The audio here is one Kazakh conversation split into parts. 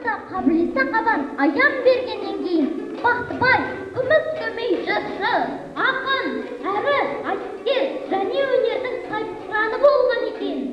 Ата Қабілиса Қабан аян бергеннен кейін Бақтыбай үміт көмей жыршы, ақын, әрі айтыскер және өнердің сайыпқыраны болған екен.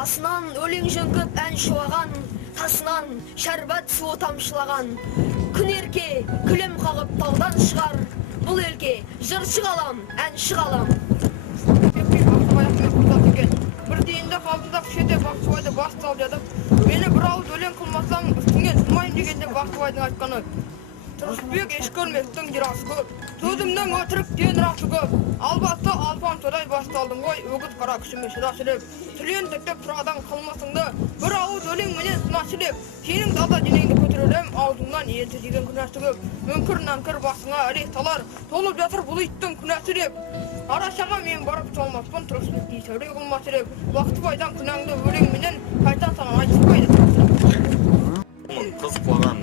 Басынан өлең жөңкіп ән шуаған, тасынан шәрбат суы тамшылаған. Күн ерке күлем қағып таудан шығар, бұл елге жыршы қалам, әнші қалам. Бір дейінде қалтыдақ шете Бақтыбайды басты алып жатып, мені бір ауыз өлең қылмасаң, үстіңе тұрмайын дегенде Бақтыбайдың айтқаны. Тұрысбек ешкөрмектің жырасы көп, сөзімнің өтіріктен рақшы көп. Албасты алпан тодай басталдың ғой, өгіз қара күшіме шыдашы деп. Түлен тектеп тұрадан қылмасыңды, бір ауыз өлең менен сынашы деп. Сенің таза денеңді көтерелем, аузыңнан елсіз деген күнәсі көп. Мүңкір-нәңкір басыңа әрек салар, толып жатыр бұл иттің күнәсі деп. Арашаға мен барып салмаспын, Тұрысбектей сәуре қылмасы деп. Бақтыбайдан күнәңді өлең менен қайтан саған айтыспайды. Қыз құлаған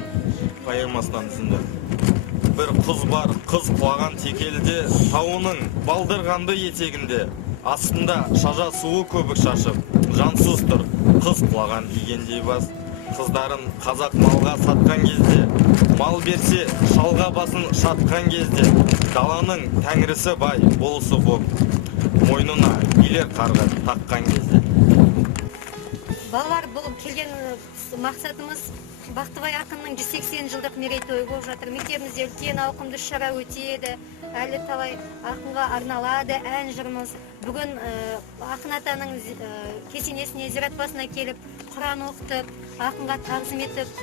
поэмасынан түсінді. Бір қыз бар, қыз құлаған текелде, тауының балдырғанды етегінде, астында шажа суы көбік шашып, жансыз тұр, қыз құлаған дегендей бас. Қыздарын қазақ малға сатқан кезде, мал берсе шалға басын шатқан кезде, даланың тәңірісі бай болысы боп, мойнына билер қарға таққан кезде. Балалар, бұл келген мақсатымыз Бақтыбай ақынның 180 жылдық мерейтойы болып жатыр. Мектебімізде үлкен ауқымды шара өтеді. Әлі талай ақынға арналады ән жырымыз. Бүгін ақын атаның кесенесіне, зират басына келіп, Құран оқытып, ақынға тағзым етіп,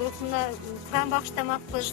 рухына құран бағыштамақпыз.